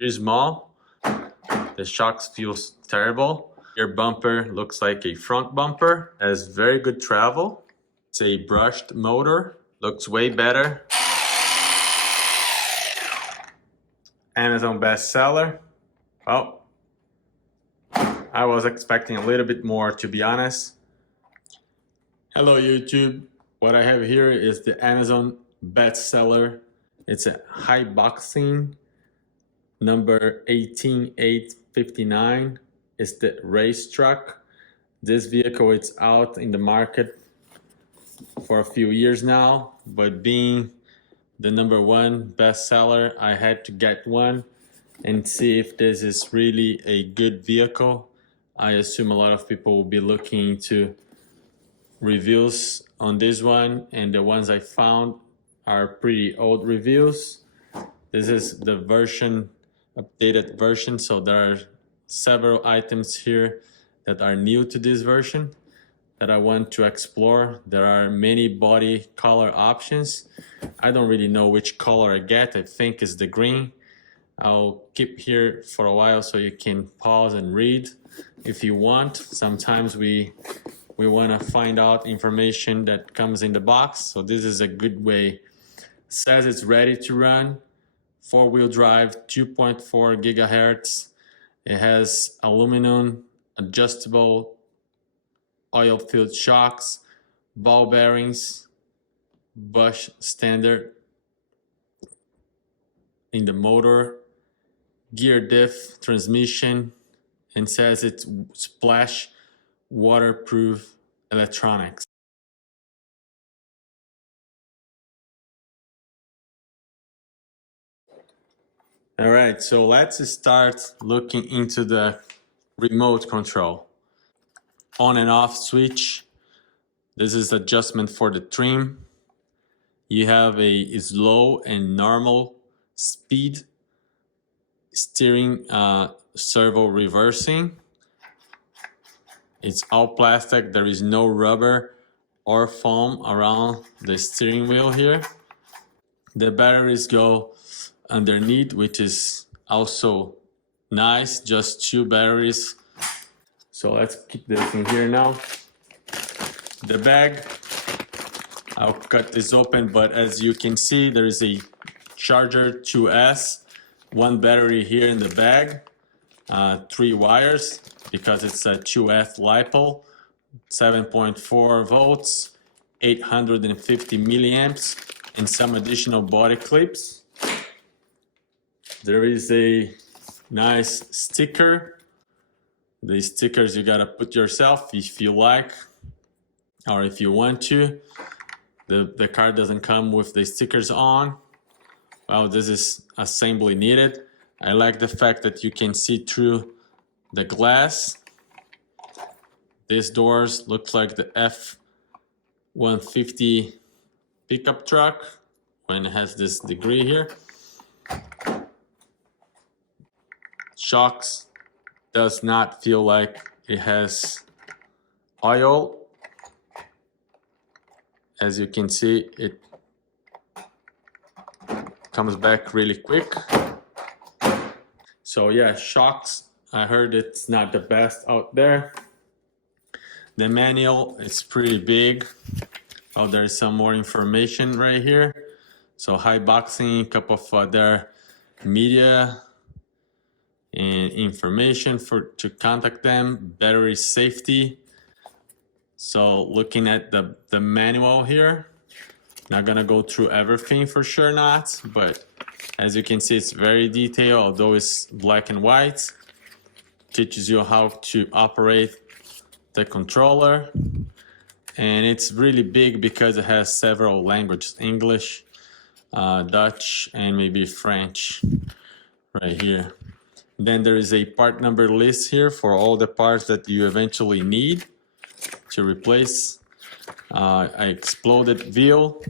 Very small. The shocks feels terrible. Your bumper looks like a front bumper. Has very good travel. It's a brushed motor. Looks way better. Amazon bestseller. Well, I was expecting a little bit more, to be honest. Hello YouTube. What I have here is the Amazon bestseller. It's a Haiboxing number 18859. It's the race truck. This vehicle is out in the market for a few years now, but being the number one bestseller, I had to get one and see if this is really a good vehicle. I assume a lot of people will be looking into reviews on this one, and the ones I found are pretty old reviews. This is the updated version, so there are several items here that are new to this version that I want to explore. There are many body color options. I don't really know which color I get. I think it's the green. I'll keep here for a while so you can pause and read if you want. Sometimes we want to find out information that comes in the box, so this is a good way. It says it's ready to run, 4-wheel drive, 2.4 gigahertz. It has aluminum adjustable oil-filled shocks, ball bearings, Bosch standard in the motor, gear diff, transmission, and says it's splash waterproof electronics. All right, so let's start looking into the remote control. On and off switch. This is adjustment for the trim. You have a slow and normal speed, steering, servo reversing. It's all plastic. There is no rubber or foam around the steering wheel here. The batteries go underneath, which is also nice. Just 2 batteries. So let's keep this in here now. The bag, I'll cut this open, but as you can see, there is a charger 2S, 1 battery here in the bag, 3 wires because it's a 2F LiPo, 7.4 volts, 850 milliamps, and some additional body clips. There is a nice sticker. The stickers you gotta put yourself if you like or if you want to. The car doesn't come with the stickers on. Well, this is assembly needed. I like the fact that you can see through the glass. These doors look like the F-150 pickup truck when it has this degree here. Shocks does not feel like it has oil. As you can see, it comes back really quick. So yeah, shocks, I heard it's not the best out there. The manual is pretty big. Oh, there's some more information right here. So Haiboxing, a couple of other media and information to contact them, battery safety. So looking at the manual here, not gonna go through everything for sure not, but as you can see, it's very detailed, although it's black and white. Teaches you how to operate the controller. And it's really big because it has several languages, English, Dutch, and maybe French right here. Then there is a part number list here for all the parts that you eventually need to replace a exploded wheel.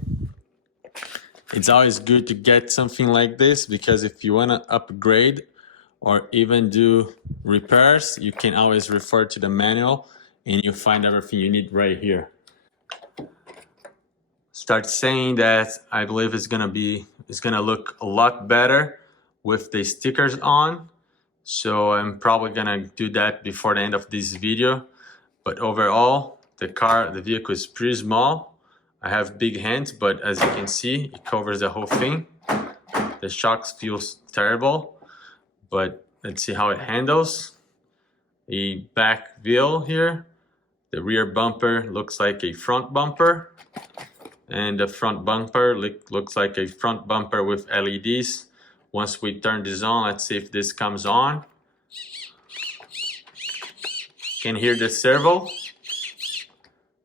It's always good to get something like this because if you want to upgrade or even do repairs, you can always refer to the manual and you find everything you need right here. Start saying that I believe it's gonna look a lot better with the stickers on. So I'm probably gonna do that before the end of this video. But overall, the vehicle is pretty small. I have big hands, but as you can see, it covers the whole thing. The shocks feels terrible, but let's see how it handles. A back wheel here. The rear bumper looks like a front bumper. And the front bumper looks like a front bumper with LEDs. Once we turn this on, let's see if this comes on. Can hear the servo.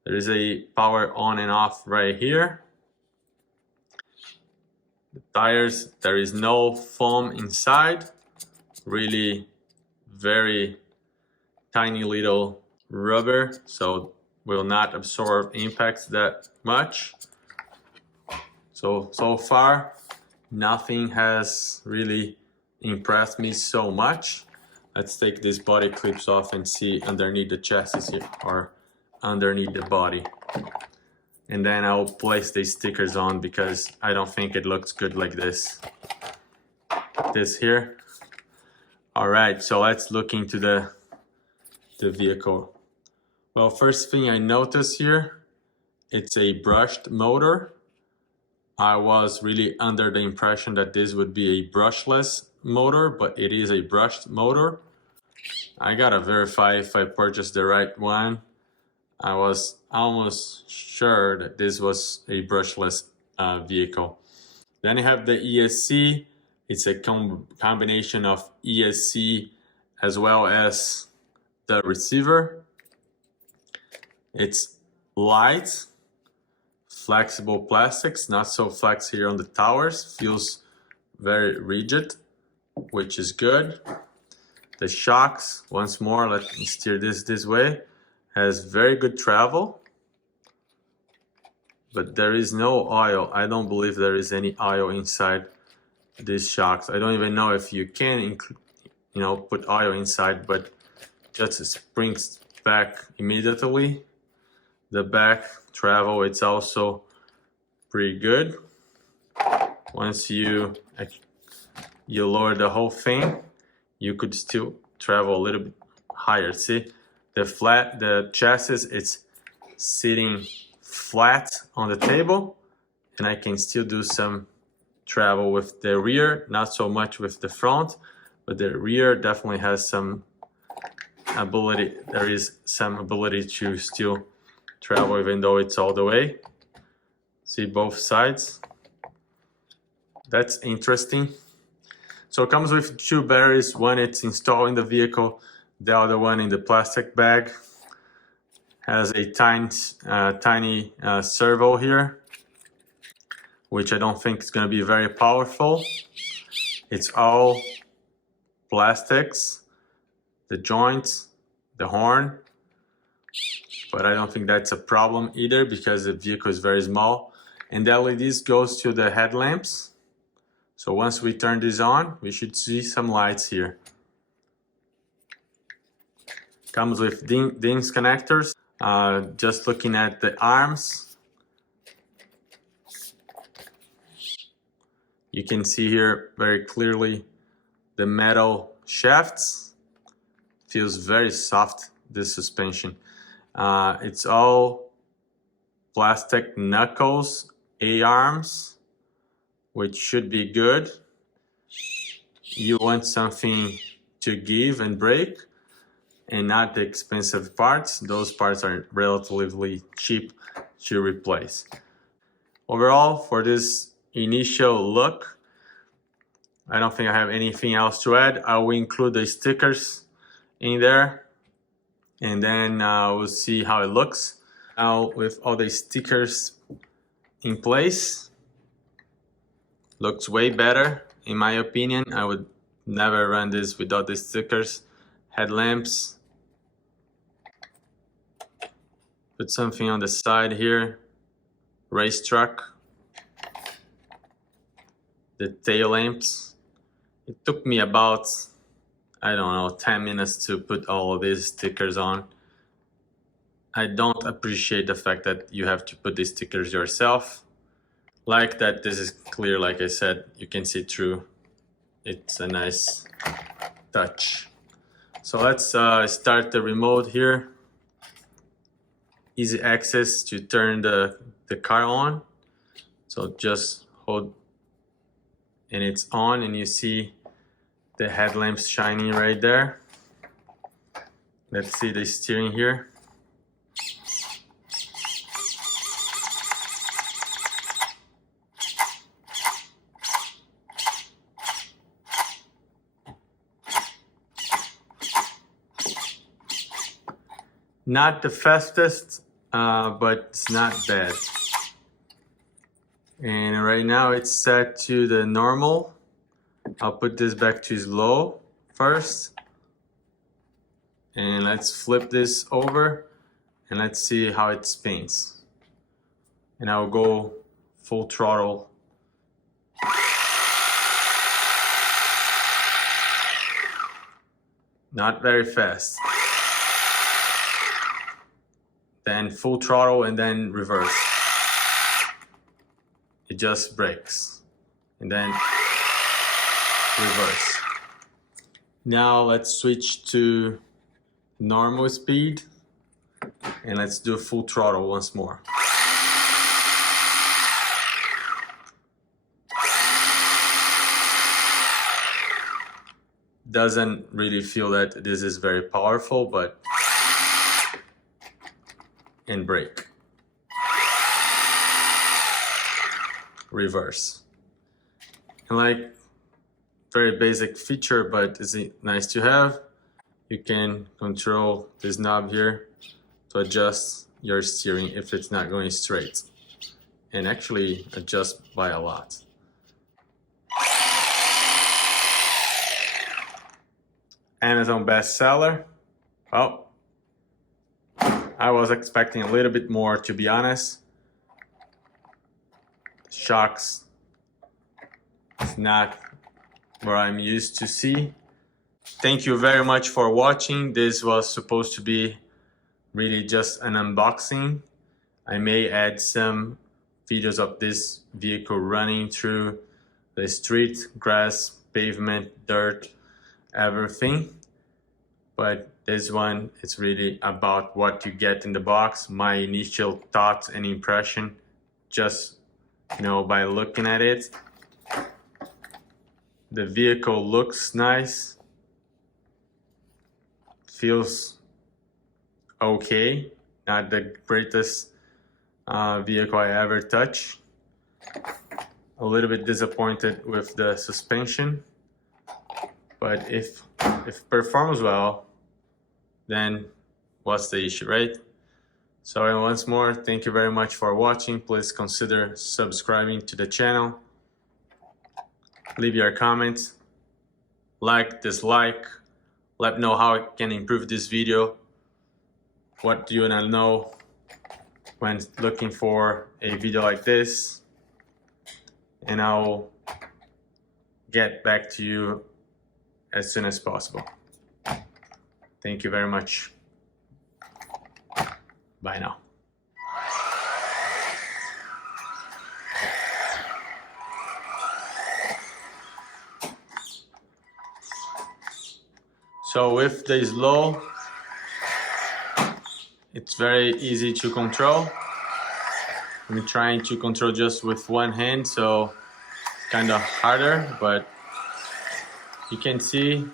There is a power on and off right here. The tires, there is no foam inside. Really very tiny little rubber, so will not absorb impacts that much. So far, nothing has really impressed me so much. Let's take these body clips off and see underneath the chassis here, or underneath the body. And then I'll place these stickers on because I don't think it looks good like this. This here. All right, so let's look into the vehicle. Well, first thing I notice here, it's a brushed motor. I was really under the impression that this would be a brushless motor, but it is a brushed motor. I gotta verify if I purchased the right one. I was almost sure that this was a brushless vehicle. Then you have the ESC. It's a combination of ESC as well as the receiver. It's light, flexible plastics, not so flex here on the towers. Feels very rigid, which is good. The shocks, once more, let me steer this way, has very good travel, but there is no oil. I don't believe there is any oil inside these shocks. I don't even know if you can, put oil inside, but just springs back immediately. The back travel, it's also pretty good. Once you lower the whole thing, you could still travel a little bit higher. See, the chassis, it's sitting flat on the table, and I can still do some travel with the rear, not so much with the front, but the rear definitely has some ability. There is some ability to still travel even though it's all the way. See both sides. That's interesting. So it comes with two batteries. One it's installed in the vehicle, the other one in the plastic bag. Has a tiny servo here, which I don't think is going to be very powerful. It's all plastics, the joints, the horn, but I don't think that's a problem either because the vehicle is very small. And the LEDs goes to the headlamps. So once we turn this on, we should see some lights here. Comes with DINGS connectors. Just looking at the arms, you can see here very clearly the metal shafts. Feels very soft, this suspension. It's all plastic knuckles, A-arms, which should be good. You want something to give and break, and not the expensive parts. Those parts are relatively cheap to replace. Overall, for this initial look, I don't think I have anything else to add. I will include the stickers in there, and then we'll see how it looks. Now with all the stickers in place, looks way better in my opinion. I would never run this without the stickers. Headlamps. Put something on the side here. Race truck. The tail lamps. It took me about, I don't know, 10 minutes to put all of these stickers on. I don't appreciate the fact that you have to put these stickers yourself. Like that this is clear, like I said, you can see through it's a nice touch. So let's start the remote here. Easy access to turn the car on. So just hold and it's on, and you see the headlamps shining right there. Let's see the steering here. Not the fastest, but it's not bad. And right now it's set to the normal. I'll put this back to slow first. And let's flip this over and let's see how it spins. And I'll go full throttle. Not very fast. Then full throttle and then reverse. It just brakes. And then reverse. Now let's switch to normal speed and let's do full throttle once more. Doesn't really feel that this is very powerful, but and brake. Reverse. And like very basic feature, but it's nice to have. You can control this knob here to adjust your steering if it's not going straight, and actually adjust by a lot. Amazon bestseller. Well, I was expecting a little bit more, to be honest. Shocks is not where I'm used to see. Thank you very much for watching. This was supposed to be really just an unboxing. I may add some videos of this vehicle running through the street, grass, pavement, dirt, everything. But this one, it's really about what you get in the box, my initial thoughts and impression, just by looking at it. The vehicle looks nice, feels okay, not the greatest vehicle I ever touched. A little bit disappointed with the suspension, but if it performs well, then what's the issue, right? So once more, thank you very much for watching. Please consider subscribing to the channel. Leave your comments, like, dislike, let me know how I can improve this video. What do you want to know when looking for a video like this? And I'll get back to you as soon as possible. Thank you very much. Bye now. So with the slow, it's very easy to control. I'm trying to control just with one hand, so kind of harder, but you can see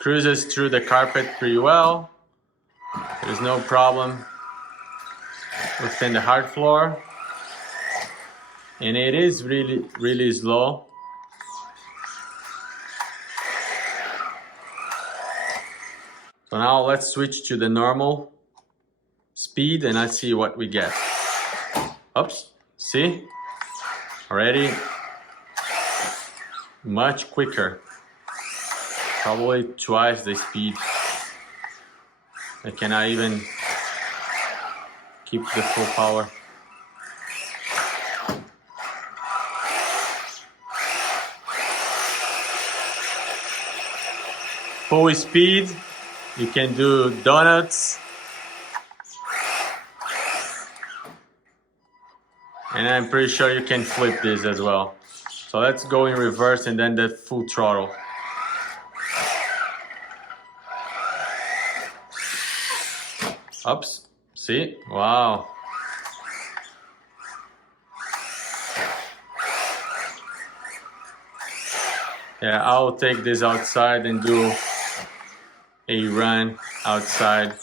cruises through the carpet pretty well. There's no problem within the hard floor, and it is really slow. So now let's switch to the normal speed and let's see what we get. Oops, see? Already much quicker. Probably twice the speed. I cannot even keep the full power. Full speed, you can do donuts. And I'm pretty sure you can flip this as well. So let's go in reverse and then that full throttle. Oops, see? Wow. Yeah, I'll take this outside and do a run outside.